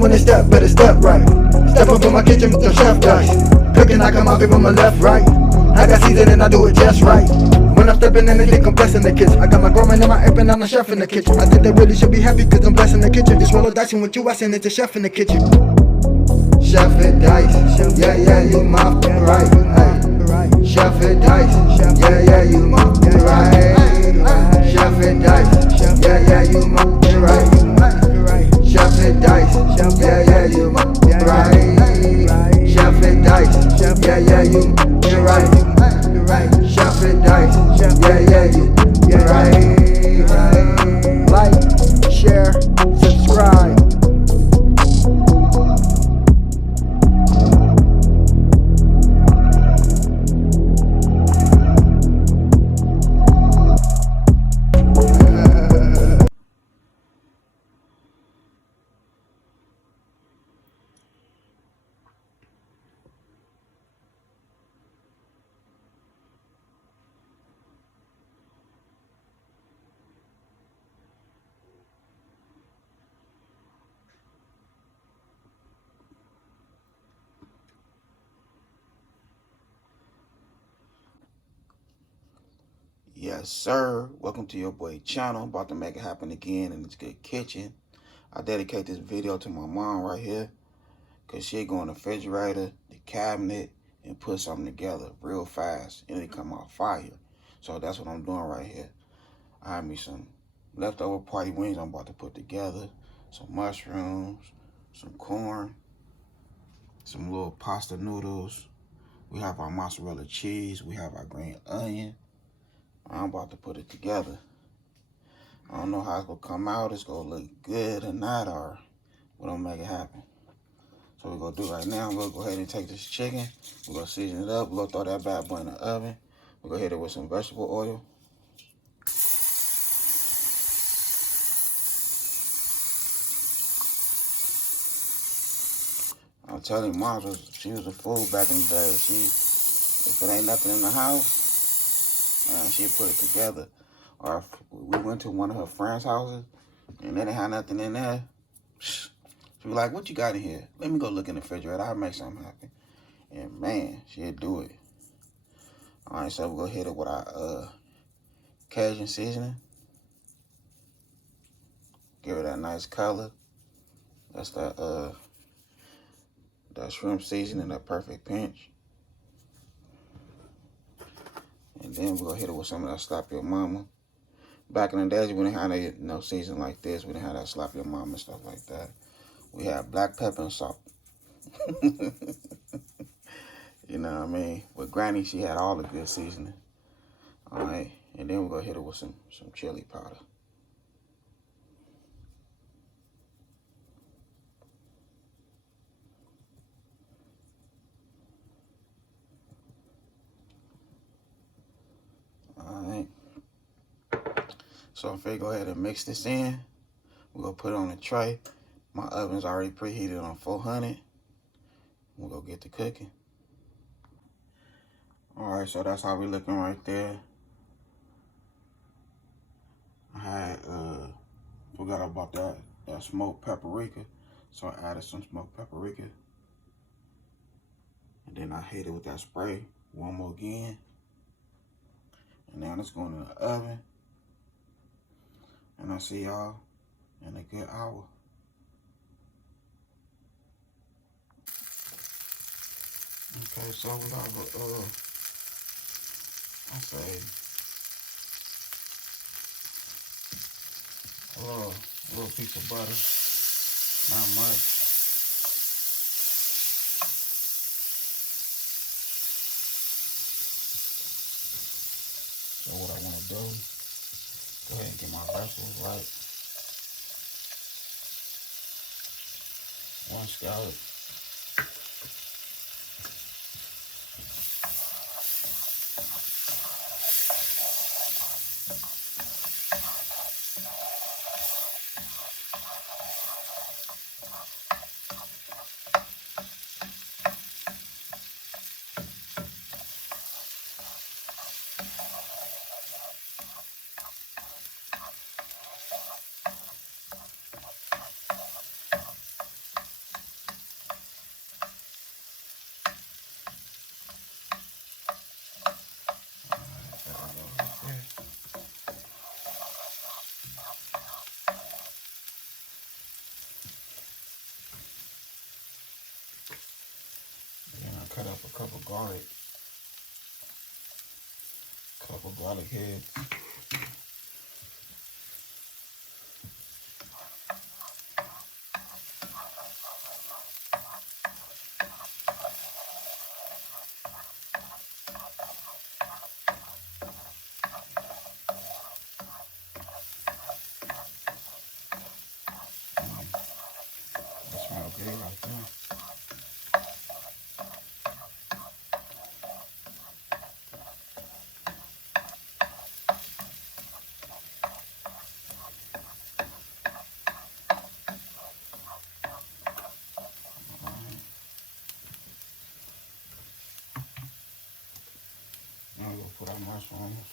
when they step, better step right. Step up in my kitchen with them chef dice. Cooking, I come out from my left, right. I got season and I do it just right. When I'm stepping in, they think I'm blessing the kitchen. I got my grandma in my apron, I'm the chef in the kitchen. I think they really should be happy cause I'm blessing the kitchen. Just roll a dice and with you, I send it to chef in the kitchen. Chef it dice, yeah, yeah, you my right. Hey. Chef it dice, yeah, yeah, you my right. Chef it dice, yeah, yeah, you my right. Chef it dice, yeah, yeah, you my right. Chef it dice, yeah, yeah, you right. Chef it dice, yeah, yeah, you right. Like, share, subscribe. Yes, sir. Welcome to your boy channel. About to make it happen again in this good kitchen. I dedicate this video to my mom right here because she go in the refrigerator, the cabinet, and put something together real fast and it come out fire. So that's what I'm doing right here. I have me some leftover party wings I'm about to put together, some mushrooms, some corn, some little pasta noodles. We have our mozzarella cheese. We have our green onion. I'm about to put it together. I don't know how it's gonna come out. It's gonna look good or not, or we're gonna make it happen. So what we're gonna do right now, we're gonna go ahead and take this chicken. We're gonna season it up. We're gonna throw that bad boy in the oven. We're gonna hit it with some vegetable oil. I'm telling you, she was a fool back in the day. If it ain't nothing in the house, man, she'd put it together. Or if we went to one of her friends' houses and they didn't have nothing in there, she'd be like, what you got in here? Let me go look in the refrigerator. I'll make something happen. And man, she'd do it. All right, so we're gonna hit it with our Cajun seasoning. Give it that nice color. That's that shrimp seasoning, that perfect pinch. And then we're gonna hit it with some of that Slap Your Mama. Back in the days, we didn't have no seasoning like this. We didn't have that Slap Your Mama and stuff like that. We had black pepper and salt. You know what I mean? With Granny, she had all the good seasoning. All right, and then we're gonna hit it with some chili powder. All right. So if we go ahead and mix this in, we're gonna put it on a tray. My oven's already preheated on 400. We'll go get to cooking. All right, so that's how we're looking right there. I had forgot about that smoked paprika, so I added some smoked paprika, and then I hit it with that spray one more again, and now it's going in the oven, and I'll see y'all in a good hour. Okay, so we have a little piece of butter, not much. So what I want to do, go ahead and get my vegetables right. One scallop. couple garlic heads. That smells good right there. Now we're gonna put our mushrooms.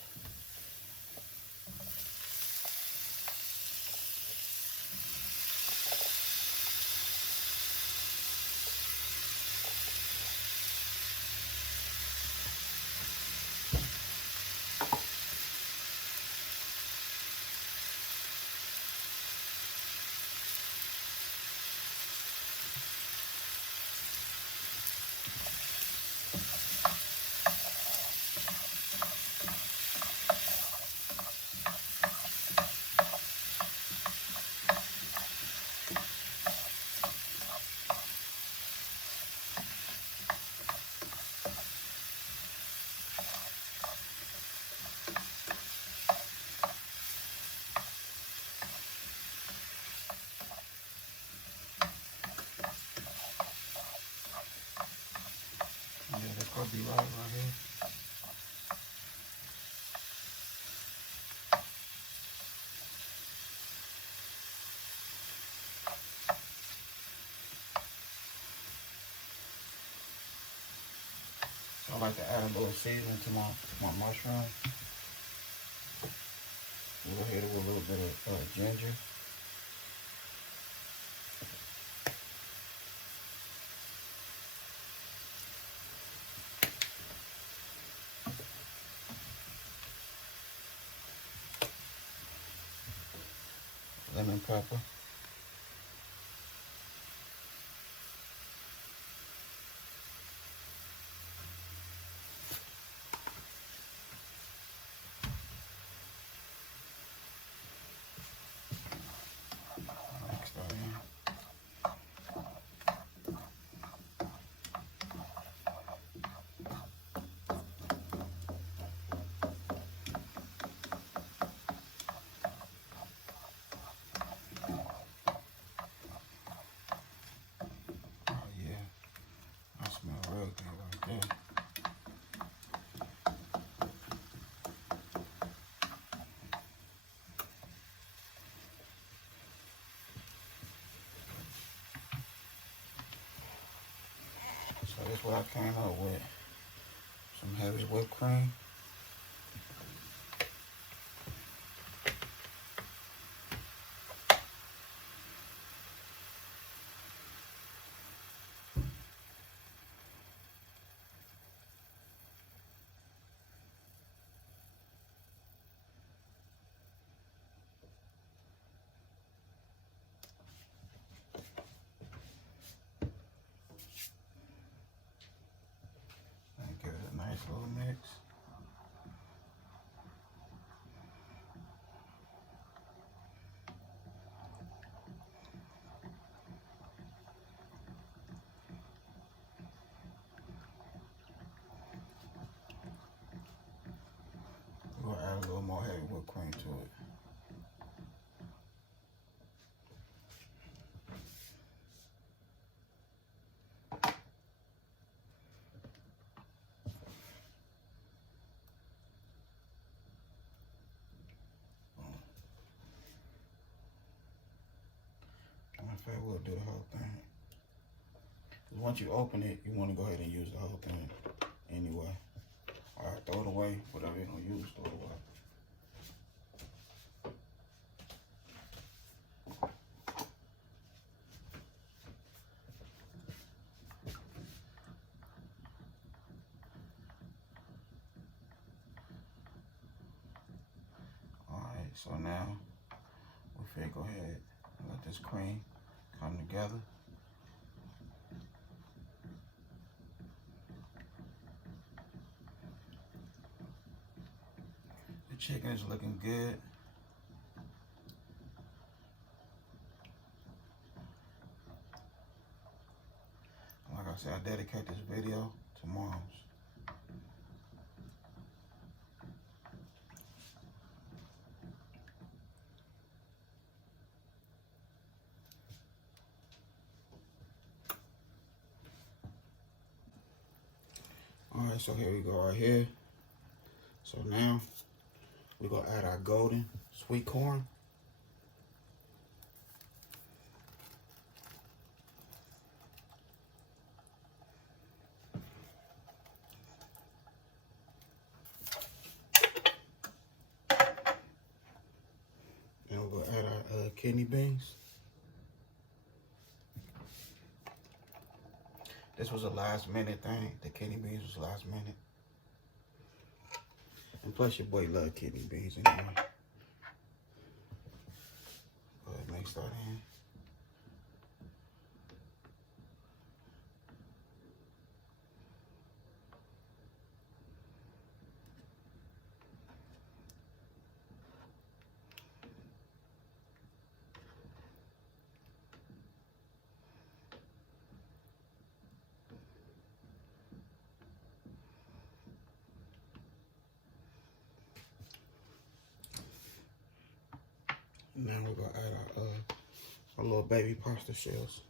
Yeah, that's gonna be right here. So I like to add a little seasoning to my mushroom. We'll hit it with a little bit of ginger. Lemon pepper. Mix that in. Oh yeah, that smells real good right there. So that's what I came up with. Some heavy whipped cream. And give it a nice little mix. We'll add a little more heavy whipped cream to it. In fact, we'll do the whole thing. Once you open it, you want to go ahead and use the whole thing anyway. Alright, throw it away. Whatever you're going to use, throw it away. Alright, so now we're finna go ahead and let this cream come together. The chicken is looking good. Like I said, I dedicate this video to moms. Alright, so here we go right here. So now we're gonna add our golden sweet corn. And we're gonna add our kidney beans. This was a last minute thing. The kidney beans was last minute. And plus your boy love kidney beans anyway. Go ahead and mix that in. Now we're gonna add our little baby pasta shells.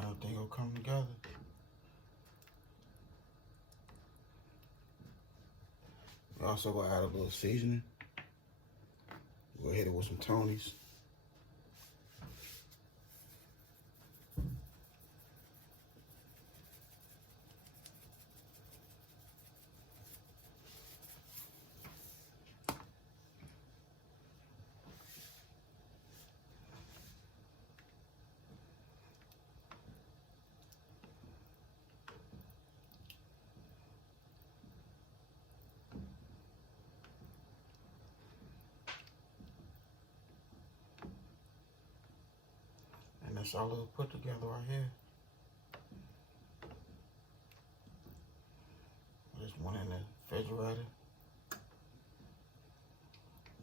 Everything will come together. We also gonna add a little seasoning. We'll hit it with some Tony's. That's all it'll put together right here. There's one in the refrigerator,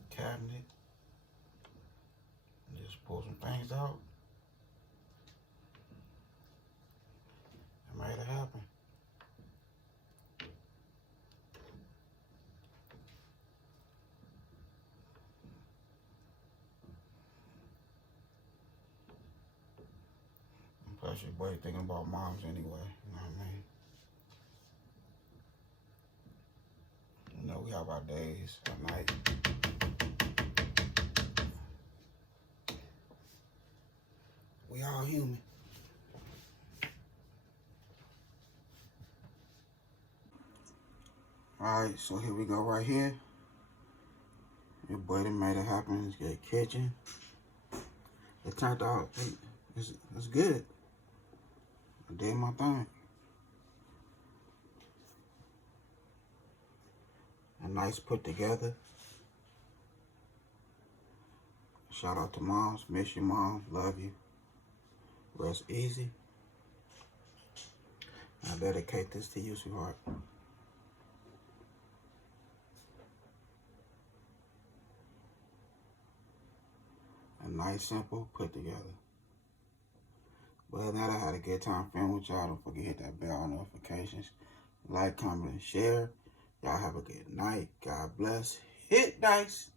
cabinet. Just pull some things out and made it happen. Plus your boy thinking about moms anyway, you know what I mean? You know, we have our days, our nights. We all human. Alright, so here we go right here. Your boy done made it happen. It's good kitchen. It turned out, it's good. I did my thing. A nice put together. Shout out to moms. Miss you, mom. Love you. Rest easy. I dedicate this to you, sweetheart. A nice, simple put together. But other than that, I had a good time filming with y'all. Don't forget to hit that bell notifications. Like, comment, and share. Y'all have a good night. God bless. Hit dice.